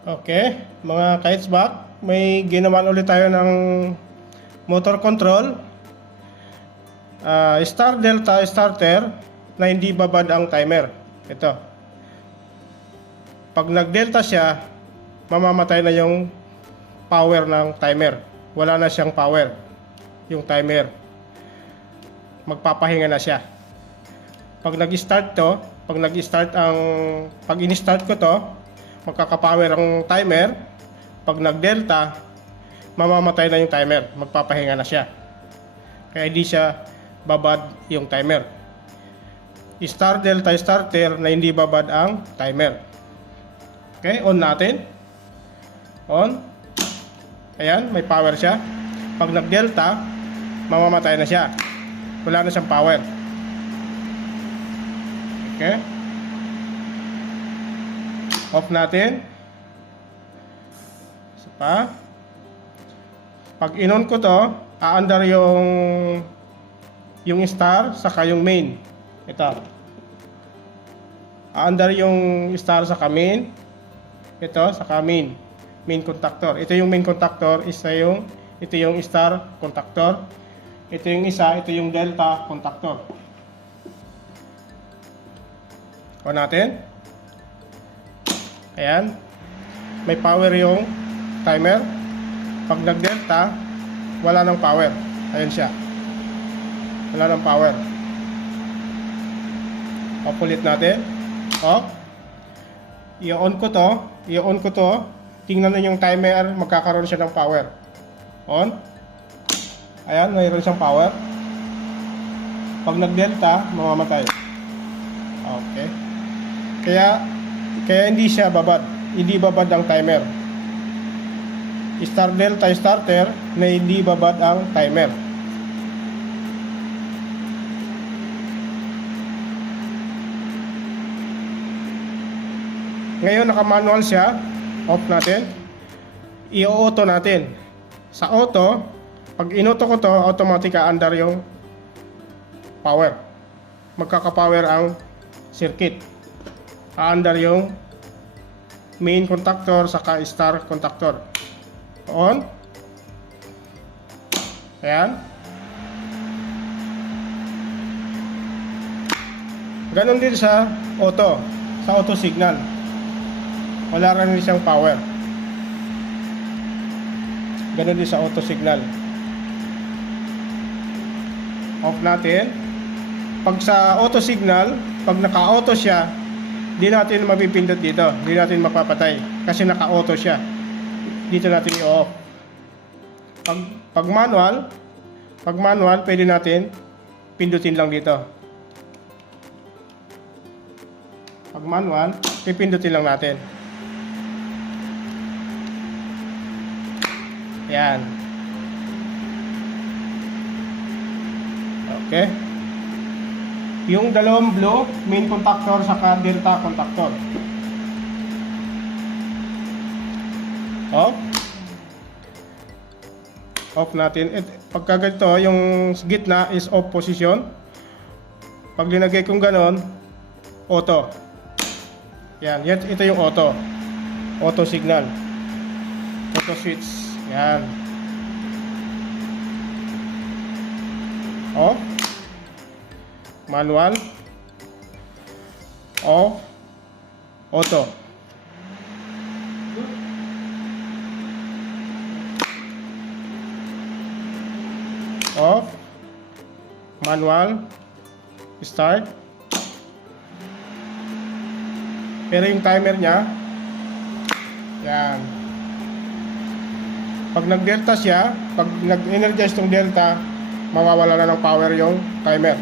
Okay, mga ka-HVAC, may ginawan ulit tayo ng motor control. Star Delta starter na hindi babad ang timer. Ito. Pag nag-delta siya, mamamatay na yung power ng timer. Wala na siyang power yung timer. Magpapahinga na siya. Pag nag-start to, pag in-start ko to, magkakapower ang timer. Pag nag-delta, mamamatay na yung timer. Magpapahinga na siya. Kaya hindi siya babad yung timer. Star Delta starter na hindi babad ang timer. Okay, on natin. On. Ayan, may power siya. Pag nag-delta, mamamatay na siya. Wala na siyang power. Okay. Off natin. Isa pa. Pag in-on ko to, aandar yung star saka yung main. Ito. Aandar yung star saka main. Ito saka main. Main contactor. Ito yung main contactor, ito yung star contactor. Ito yung isa, ito yung delta contactor. On natin. Ayan. May power yung timer. Pag nag-delta, wala nang power. Ayan siya. Wala nang power. Off ulit natin. Off. I-on ko to. Tingnan na yung timer, magkakaroon siya ng power. On. Ayan, mayroon siyang power. Pag nag-delta, mamamatay. Okay. Kaya hindi siya babad. Hindi babad ang timer. Star Delta starter na hindi babad ang timer. Ngayon naka-manual siya. Off natin. I-auto natin. Sa auto, pag inuto ko to, automatic aandar yung power. Magkaka-power ang circuit. Aandar yung main contactor saka star contactor. On. Ayan. Ganon din sa auto. Sa auto signal. Wala rin siyang power. Ganon din sa auto signal. Off natin. Pag sa auto signal, pag naka-auto siya, di natin mapipindot dito. Di natin mapapatay. Kasi naka-auto siya. Dito natin i-off. Pag manual, pwede natin pindutin lang dito. Pag manual, pipindutin lang natin. Yan. Okay. Yung dalawang blue, main contactor saka delta contactor. Off. Off natin. Pagka ganito, yung gitna is off position. Pag linagay kong ganon, auto. Yan. Ito yung auto. Auto signal. Auto switch. Yan. Off. Manual. Off. Auto. Off. Manual. Start. Pero yung timer niya, yan. Pag nag-delta siya, pag nag-energize tong delta, mawawala na ng power yung timer.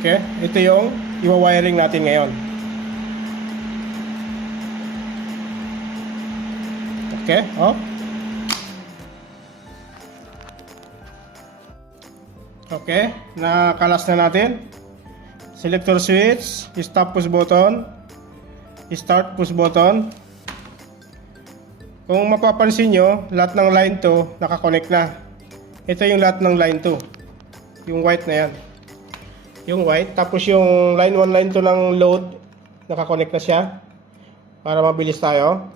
Okay, ito yung i-wiring natin ngayon. Okay, off. Okay, nakalas na natin. Selector switch, stop push button, start push button. Kung mapapansin nyo, lahat ng line 2 nakakonect na. Ito yung lahat ng line 2. Yung white na yan. Yung white. Tapos yung line 1, line 2 ng load, nakakonect na siya. para mabilis tayo.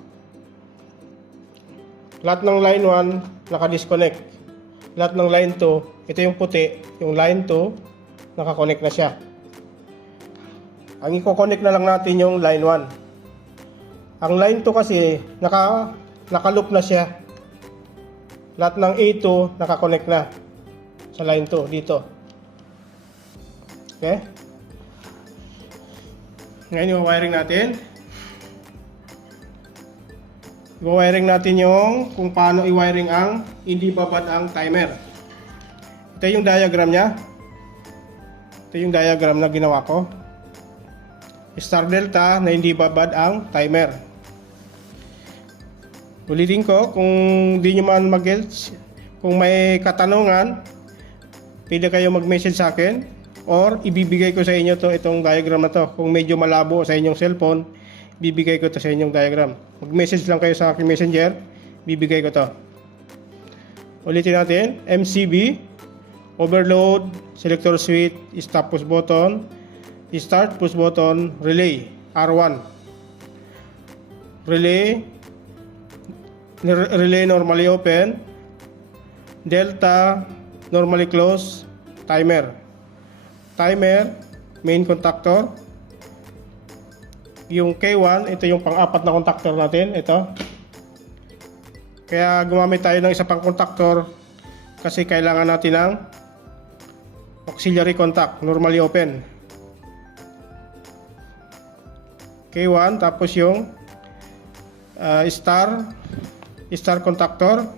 Lahat ng line 1 naka-disconnect. Lahat ng line 2, ito yung puti, yung line 2 naka-connect na siya. Ang i-connect na lang natin yung line 1. Ang line 2 kasi naka-loop na siya. Lahat ng A2 naka-connect na sa line 2 dito. Okay? Ngayon yung wiring natin. I-wiring natin yung kung paano i-wiring ang hindi babad ang timer. Ito yung diagram niya. Ito yung diagram na ginawa ko. Star delta na hindi babad ang timer. Ulitin ko, kung di nyo man mag-gets, kung may katanungan, pwede kayo mag-message sa akin or ibibigay ko sa inyo itong diagram na to. Kung medyo malabo sa inyong cellphone, bibigay ko to sa inyong diagram. Mag-message lang kayo sa aking messenger, bibigay ko to. Ulitin natin, MCB, overload, selector switch, stop push button, start push button, relay, R1. Relay normally open, delta normally close, timer. Timer, main contactor. Yung K1, ito yung pang-apat na contactor natin, ito. Kaya gumamit tayo ng isa pang contactor kasi kailangan natin ng auxiliary contact, normally open. K1, tapos yung star contactor,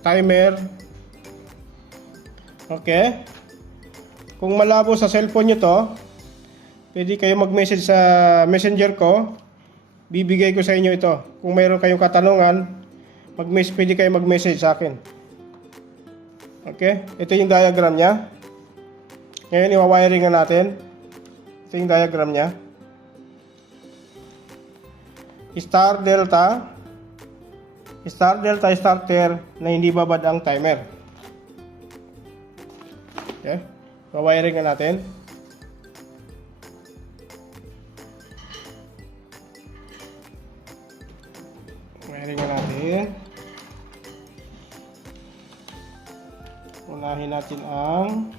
timer. Okay. Kung malabo sa cellphone nyo to, pwede kayo mag-message sa messenger ko. Bibigay ko sa inyo ito. Kung mayroon kayong katanungan, pwede kayo mag-message sa akin. Okay? Ito yung diagram niya. Ngayon, i-wiring na natin. Ito yung diagram niya. Star delta starter na hindi babad ang timer. Okay? I-wiring na natin. Wiring na natin. Unahin natin ang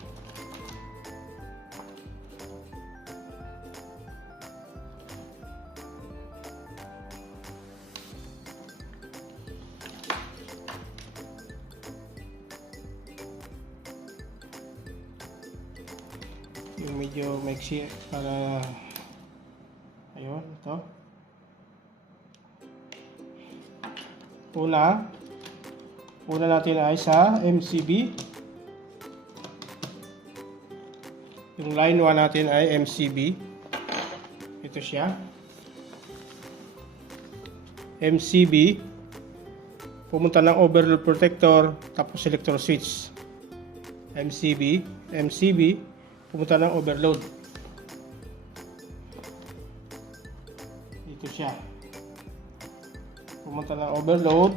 yung medyo maiksi para ayun, ito. Una natin ay sa MCB. Yung line 1 natin ay MCB. Ito siya. MCB. Pumunta ng overload protector, tapos selector switch. MCB. Pumunta ng overload. Ito siya. Pumunta ng overload.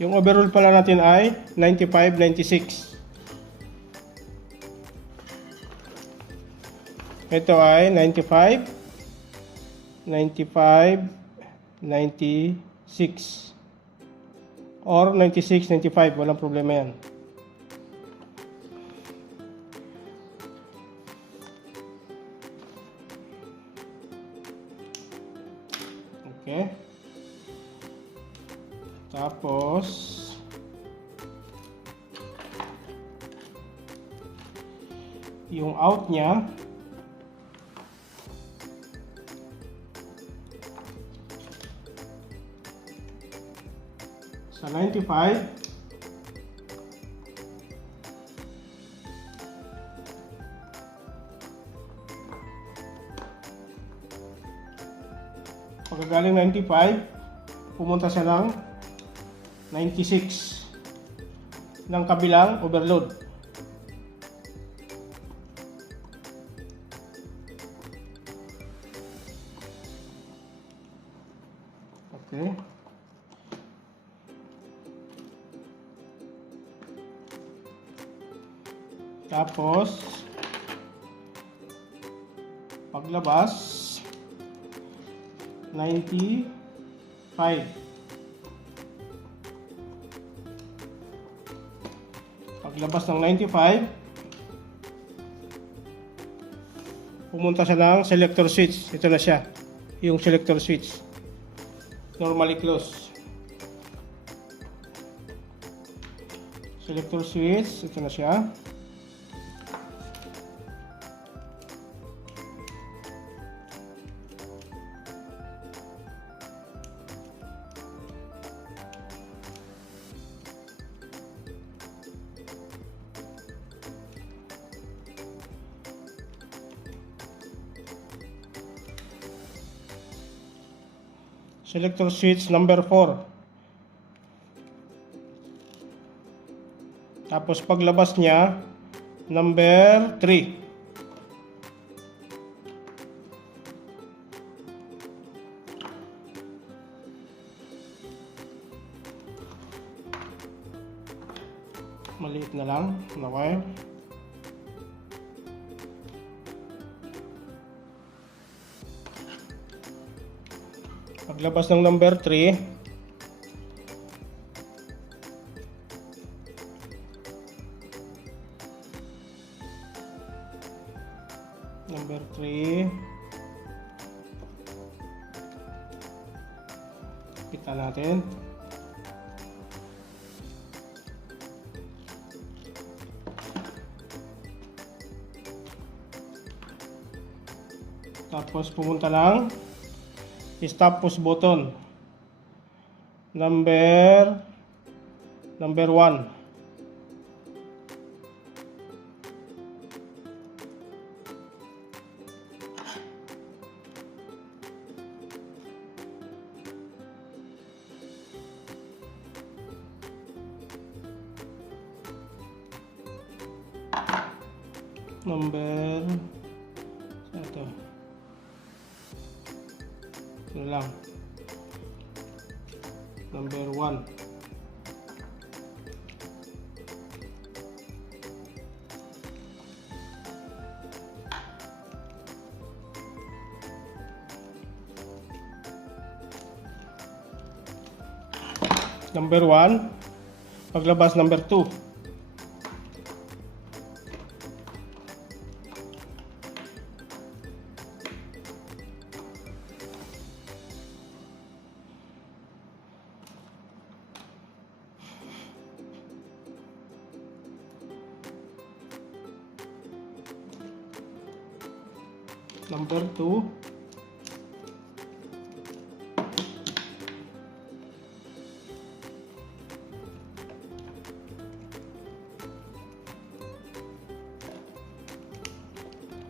Yung overall pala natin ay 95, 96. Ito ay 95, 96 or 96, 95, walang problema yan. Okay. Tapos yung out niya sa 95, pagkagaling 95, pumunta siya ng 96 ng kabilang overload. Okay. Tapos, paglabas, 95. Paglabas ng 95, pumunta siya ng selector switch. Ito na siya, yung selector switch. Normally close. Selector switch, ito na siya. Selector switch number 4. Tapos paglabas niya, number 3. Maliit na lang, okay. Paglabas ng number 3, number 3, kita natin. Tapos pumunta lang stop push button number 1. Number ito. Ito lang. Number 1. Number 1. Paglabas number 2. Number 2.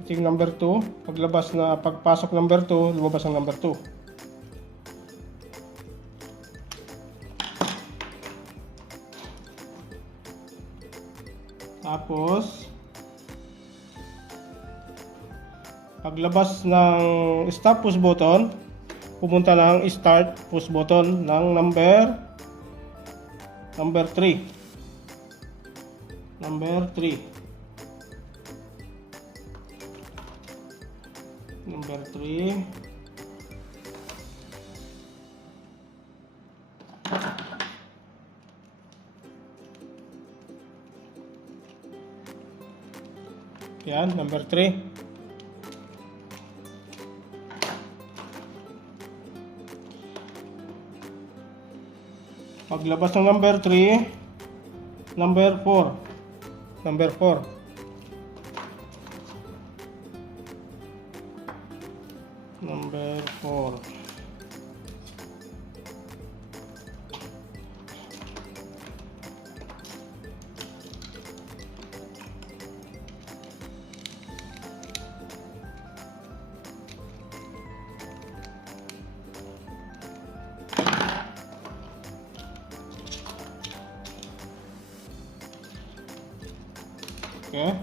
Ito yung number 2. Paglabas na pagpasok number 2, lumabas ang number 2. Tapos paglabas ng stop push button, pumunta ng start push button ng number 3. Number 3. Number 3. Yan, number 3. Paglabas ng number 3, number 4. Number 4. Number 4. Okay.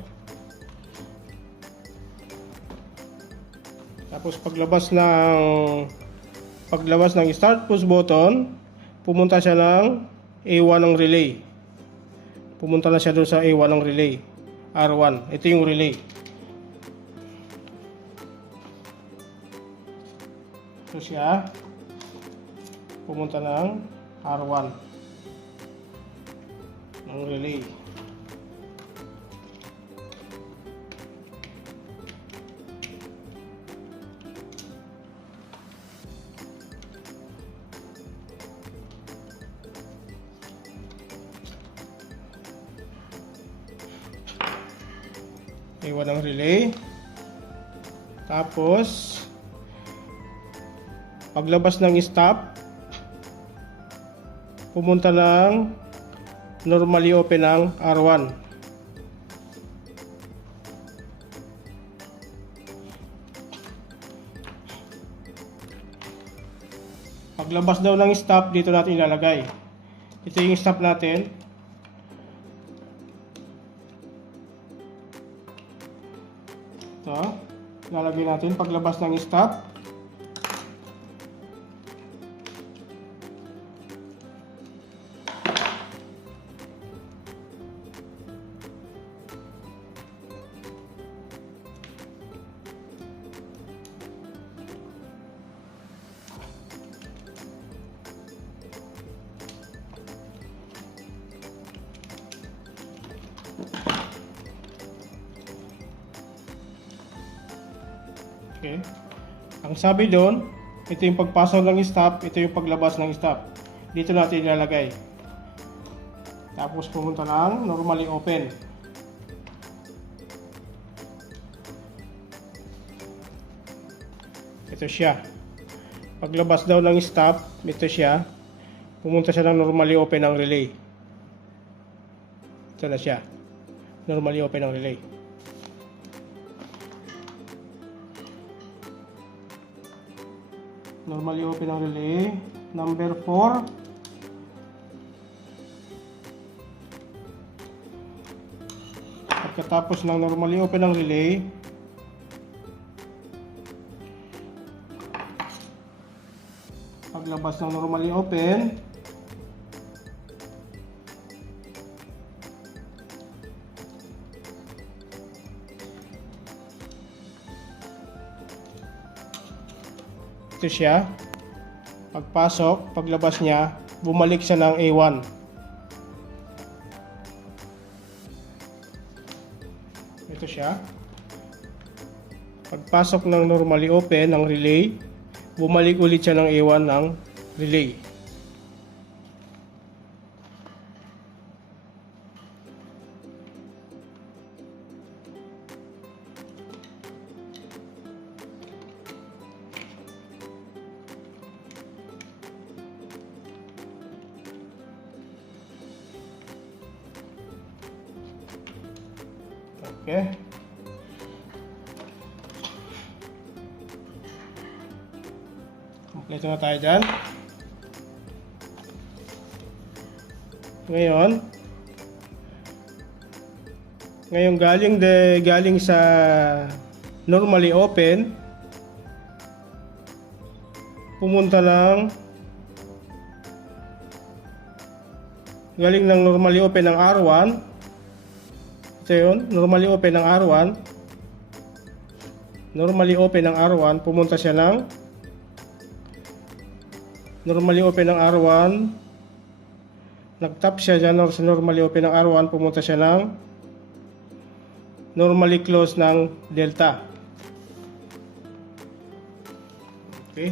Tapos paglabas ng paglabas ng start push button, pumunta siya ng A1 ng relay. Pumunta na siya doon sa A1 ng relay. R1. Ito yung relay. Ito siya. Pumunta ng R1 ng relay. A1 ng relay. Tapos paglabas ng stop, pumunta ng normally open ng R1. Paglabas daw ng stop, dito natin ilalagay. Ito yung stop natin. Ito, lalagay natin paglabas ng stop. Okay. Ang sabi doon, ito yung pagpasok ng stop, ito yung paglabas ng stop. Dito natin ilalagay. Tapos pumunta ng normally open. Ito siya. Paglabas daw ng stop, ito siya. Pumunta siya ng normally open ng relay. Ito na siya. Normally open ng relay. Normally open ang relay. Number 4. Pagkatapos ng normally open ang relay, paglabas ng normally open, ito siya. Pagpasok, paglabas niya, bumalik siya ng A1. Ito siya. Pagpasok ng normally open ng relay, bumalik ulit siya ng A1 ng relay. Okay. Kompleto na tayo dyan. Ngayon galing sa normally open, pumunta ng galing ng normally open ng R1. Ito yun, normally open ng R1. Normally open ng R1, pumunta siya ng normally open ng R1. Nag-tap siya dyan sa normally open ng R1, pumunta siya ng normally close ng delta. Okay.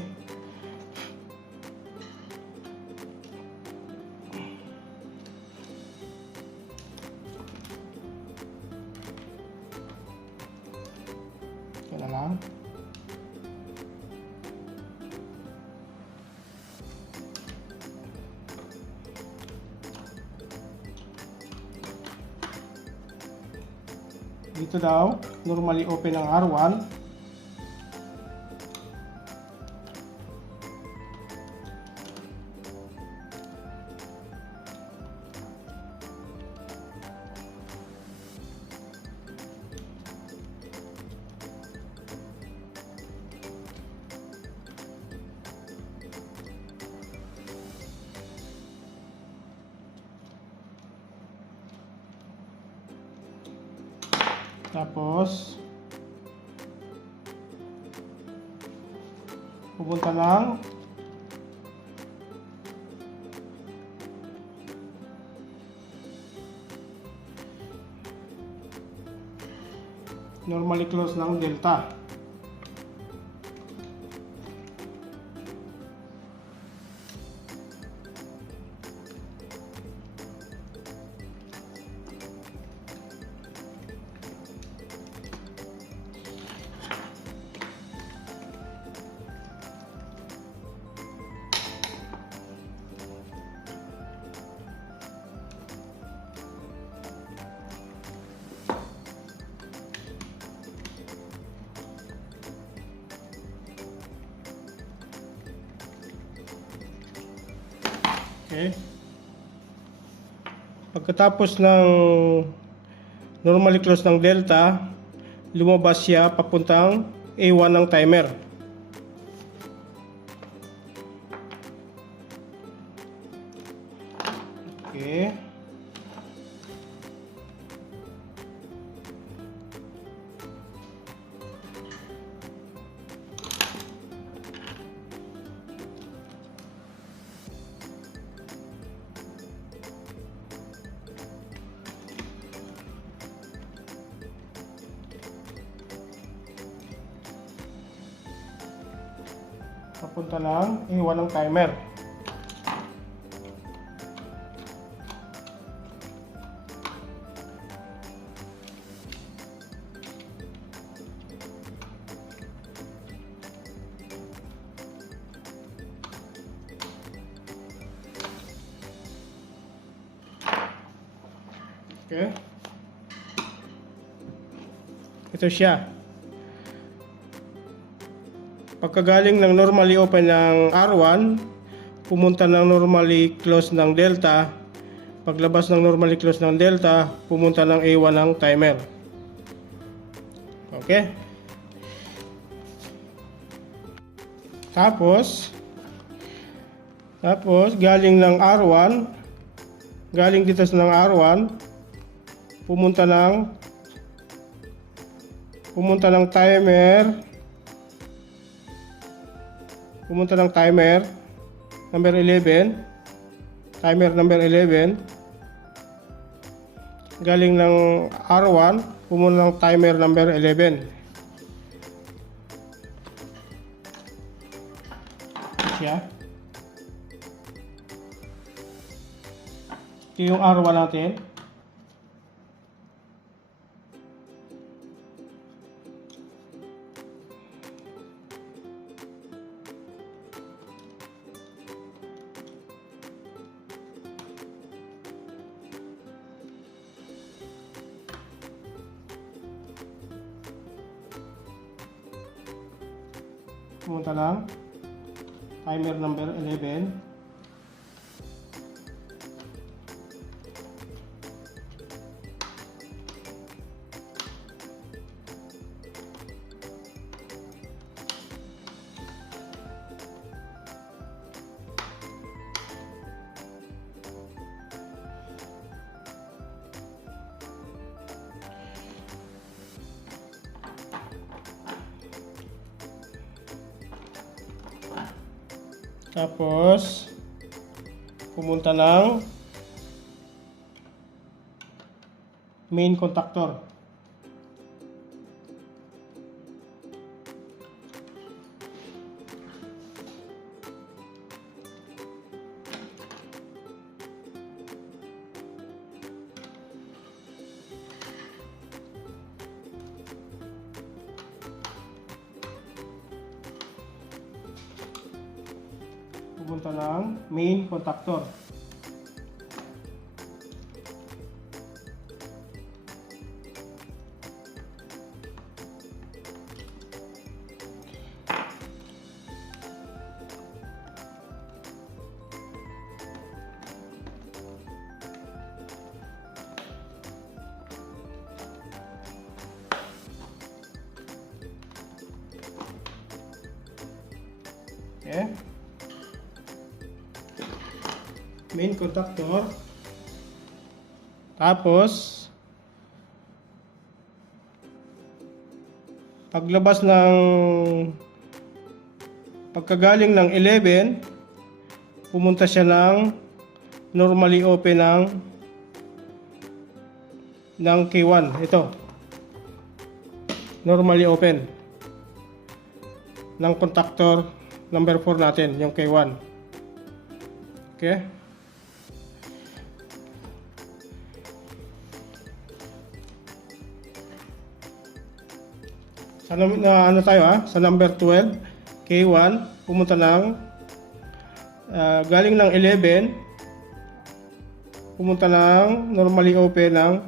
Ito na lang. Dito daw, normally open ang R1. Tapos pupunta ng normally close ng delta. Okay. Pagkatapos ng normally close ng delta, lumabas siya papuntang A1 ng timer. Okay. Papunta ng A1 ng timer. Okay. Ito siya. Pagkagaling ng normally open ng R1, pumunta ng normally close ng delta. Paglabas ng normally close ng delta, pumunta ng A1 ng timer. Okay? Tapos galing ng R1, galing dito ng R1, pumunta ng timer number 11, galing ng R1 pumunta ng timer number 11. Siya. Ito yung R1 natin. Pumunta lang timer number 11. Tapos pumunta ng main contactor. Pupunta ng main contactor. Okay. Main contactor. Tapos Paglabas ng pagkagaling ng 11, pumunta siya ng normally open ng K1. Ito. Normally open ng contactor number 4 natin, yung K1. Okay? Ano tayo sa number 12, K1, pumunta ng galing ng 11, pumunta ng normally open ng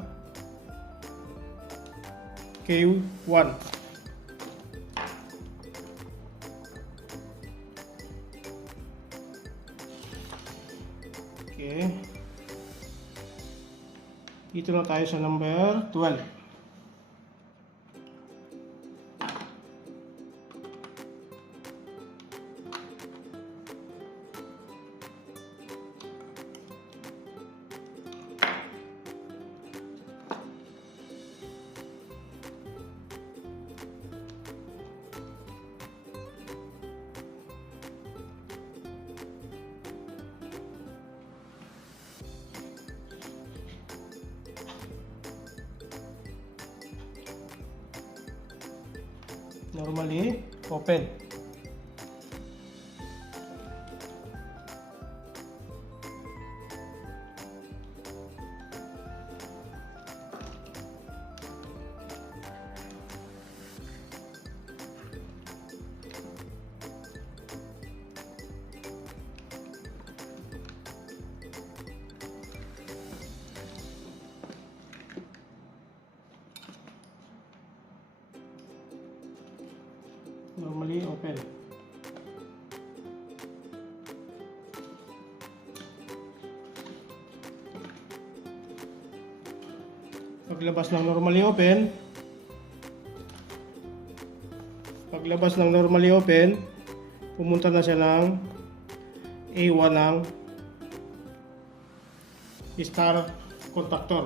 K1. Okay. Dito na tayo sa number 12. Normally open. Normally open. Paglabas ng normally open, pumunta na siya ng A1 ng star contactor.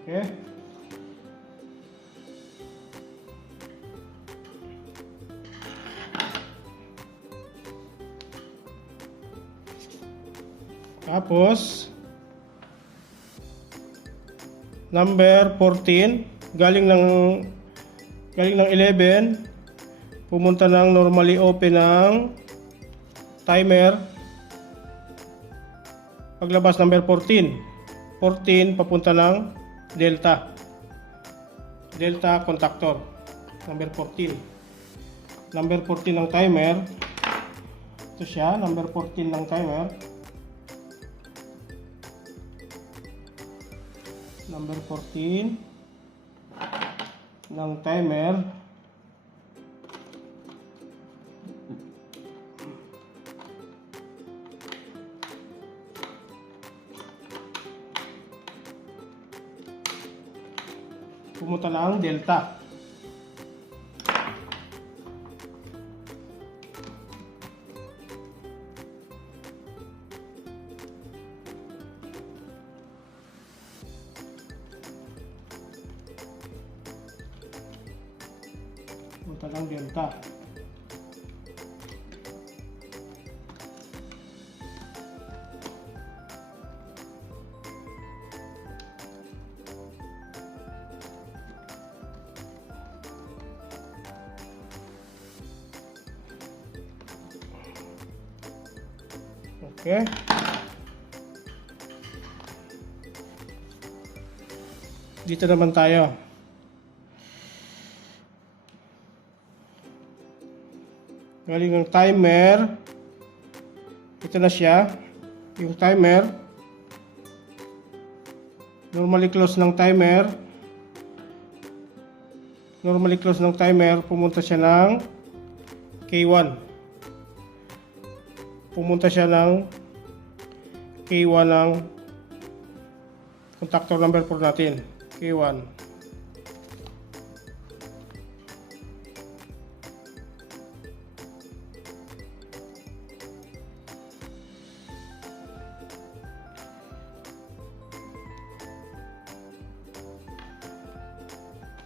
Okay. Tapos number 14, galing ng 11, pumunta ng normally open ng timer. Paglabas number 14 papunta ng delta contactor number 14 ng timer. Ito siya, number 14 ng timer. Number 14 ng timer. Pumunta na ang delta. Pumunta na ang delta. Okay. Dito naman tayo. Galing ng timer. Ito na siya. Yung timer. Normally close ng timer. Normally close ng timer. Pumunta siya ng K1. Pumunta siya ng K1 ng contactor number 4 natin. K1.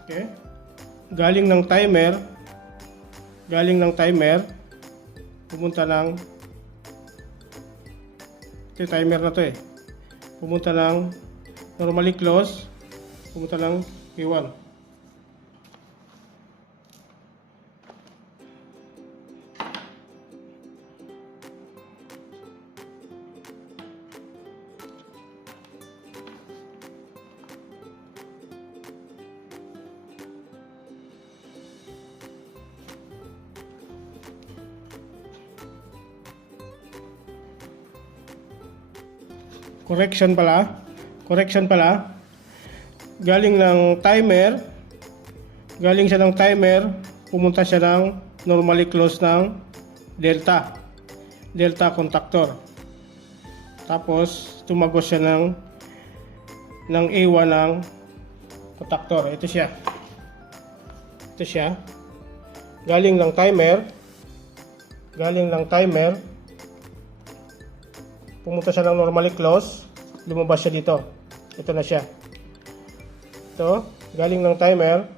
Okay. Galing ng timer, pumunta ng ito timer na to eh. Pumunta ng normally close, pumunta ng K1. Correction pala. Galing siya ng timer, pumunta siya ng normally close ng delta contactor. Tapos tumagos siya ng A1 ng contactor. Ito siya. Galing ng timer, pumunta siya ng normally close, lumabas siya dito. Ito na siya. Ito, galing ng timer.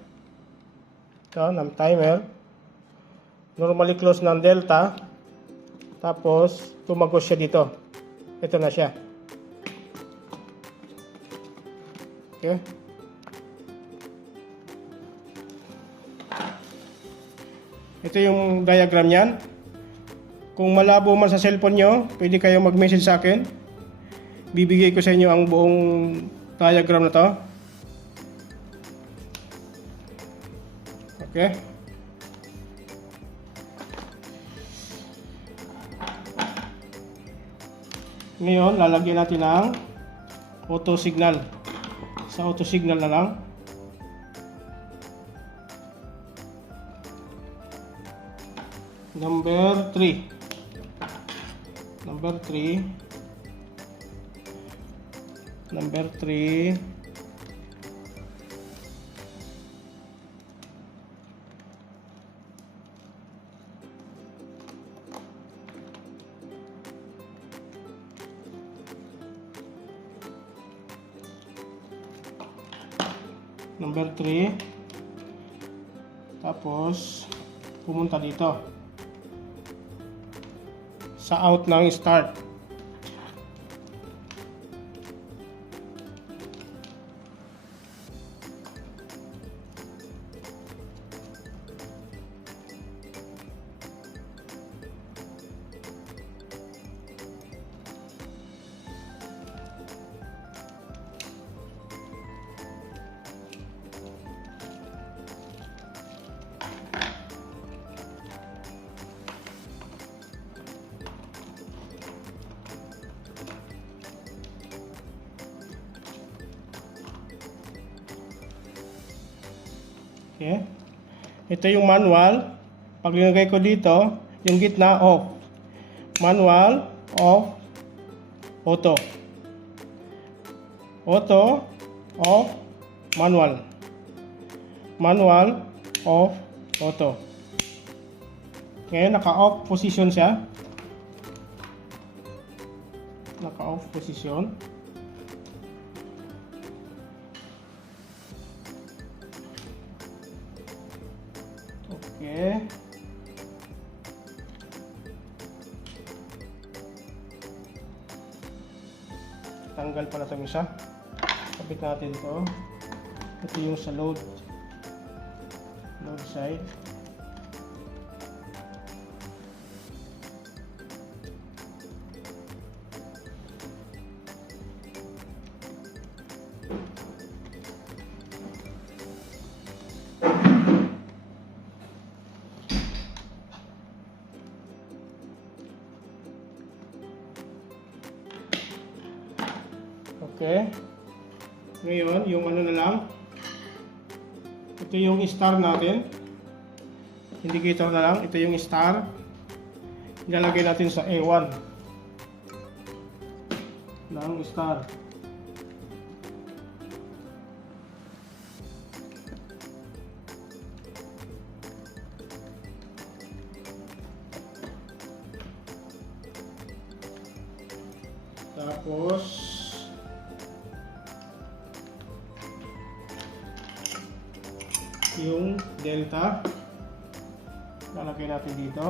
Normally close ng delta. Tapos, tumagos siya dito. Ito na siya. Okay. Ito yung diagram niyan. Kung malabo man sa cellphone nyo, pwede kayo mag-message sa akin. Bibigay ko sa inyo ang buong diagram na to. Okay. Ngayon, lalagyan natin ng auto signal. Sa auto signal na lang. Number 3. Number 3. Number 3. Tapos pumunta dito sa out ng start. Okay. Ito yung manual. Pag linagay ko dito, yung gitna off. Manual, off, auto. Auto, off, manual. Manual, off, auto. Ngayon, naka-off position siya. Naka-off position. Okay. Tanggal pala itong isa. Kapit natin ito. Ito yung sa load side. Okay. Ngayon, yung ano na lang. Ito yung star natin. Indicator na lang. Ito yung star. Ilalagay natin sa A1 ng star. Tapos yung delta lalagay natin dito.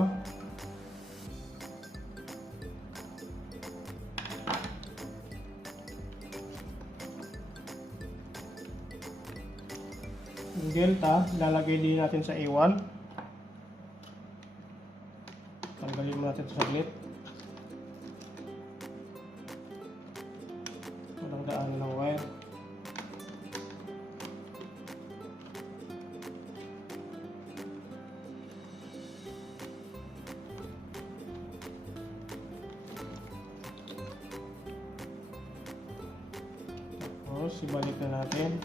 Yung delta lalagay din natin sa A1. Tanggalin mo natin ito saglit. Walang daanan ng wire. Tapos ibalik na natin.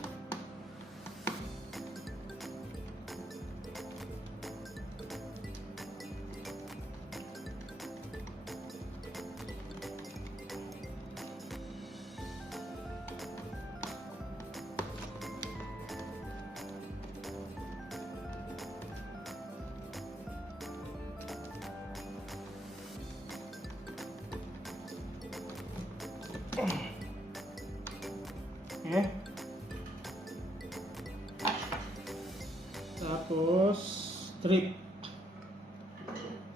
Okay. Tapos trip.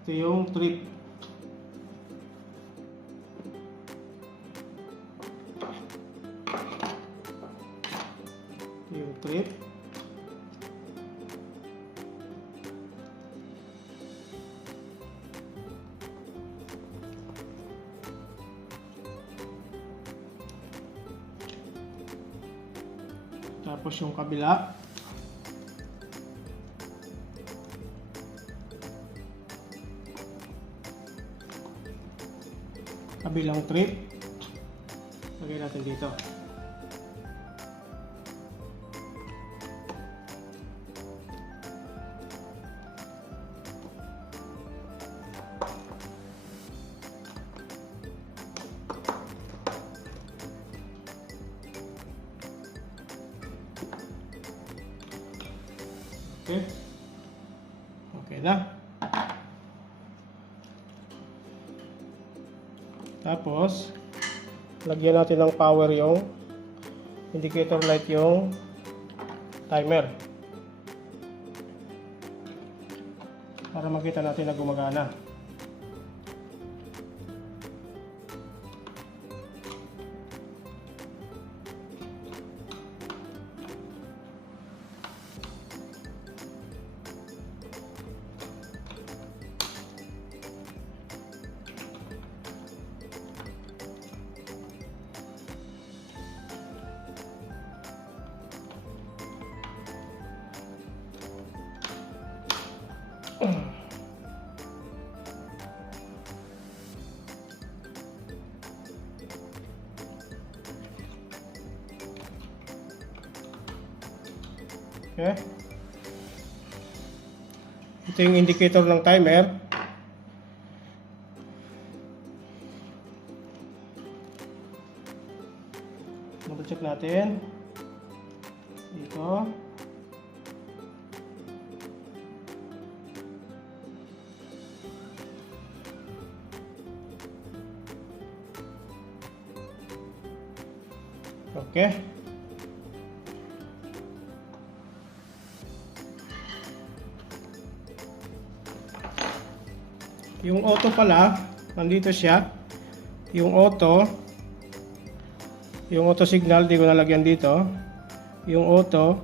Ito yung trip. Ito yung trip. Tapos yung kabila. Kabilang trip. Lagay natin dito. Okay. Okay na. Tapos, lagyan natin ng power yung indicator light yung timer. Para makita natin na gumagana. Okay. Ito yung indicator ng timer. Double check natin. Dito. Okay. Yung auto pala, nandito siya. Yung auto signal, di ko nalagyan dito. Yung auto,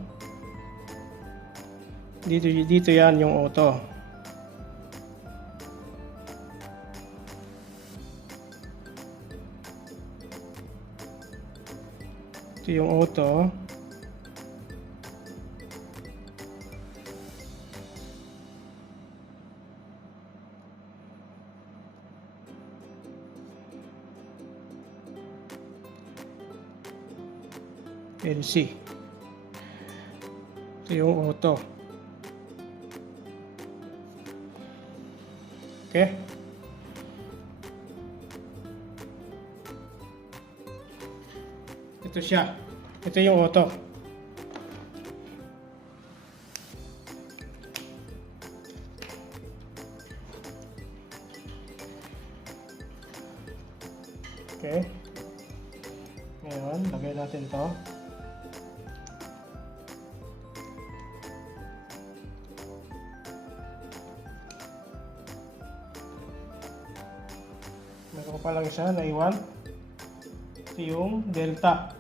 dito yan yung auto. Ito yung auto. NC. Ito yung auto. Okay. Ito siya. Ito yung auto. Okay. Ngayon, lagay natin to. Meron pa lang isa na iwan. Ito yung delta.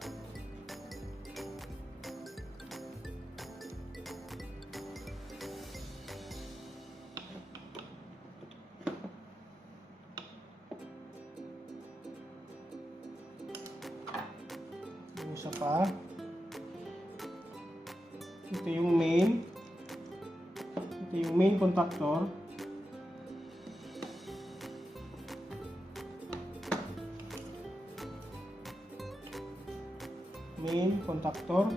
Isa pa. Ito yung main. Ito yung main contactor. Main contactor.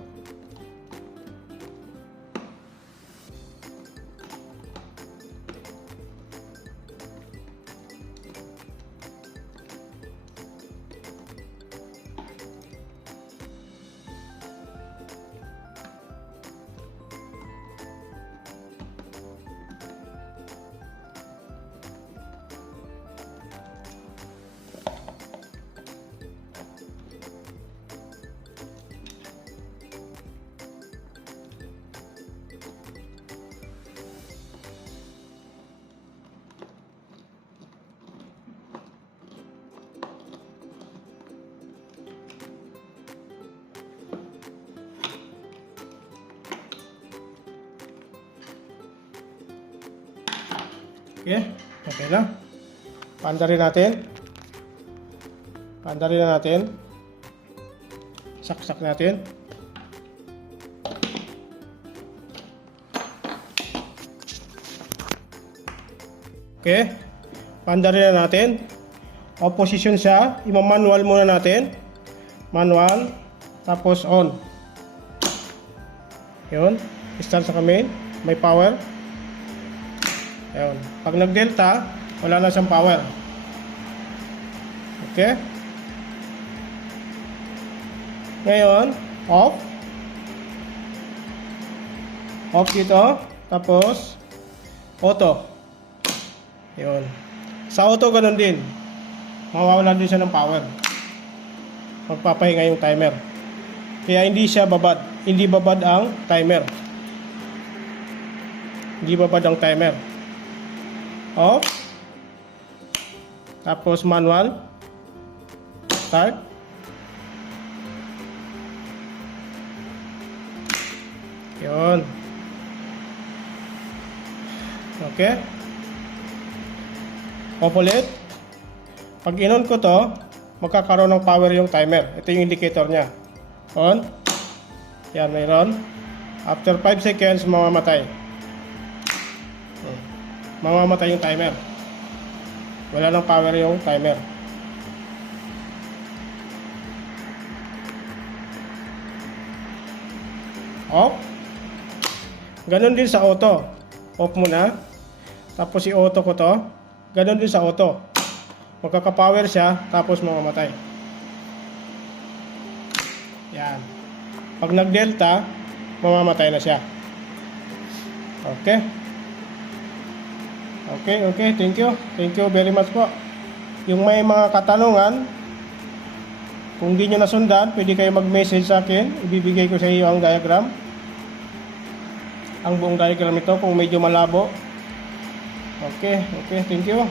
Okay, okay na. Paandarin natin. Paandarin na natin. Saksak natin. Okay, paandarin na natin. Off position siya. Ima-manual muna natin. Manual. Tapos on. Yun. Start sa main. May power. Ayun. Pag nag-delta, wala na siyang power. Okay? Ngayon, off. Off dito. Tapos, auto. Ayun. Sa auto, ganun din. Mawawala din siya ng power. Magpapahinga yung timer. Kaya hindi siya babad. Hindi babad ang timer. Hindi babad ang timer. Off. Tapos manual. Start. Yun. Okay. Off ulit. Pag in-on ko to, magkakaroon ng power yung timer. Ito yung indicator niya. On. Yan, mayroon. After 5 seconds, mamamatay. Mamamatay yung timer. Wala nang power yung timer. Off. Ganon din sa auto. Off muna. Tapos i-auto ko to. Ganon din sa auto. Magkaka-power siya, tapos mamamatay. Yan. Pag nag-delta, mamamatay na siya. Okay. Okay. Thank you. Thank you very much po. Yung may mga katanungan, kung di nyo nasundan, pwede kayo mag-message sa akin. Ibibigay ko sa iyo ang diagram. Ang buong diagram ito kung medyo malabo. Okay. Thank you.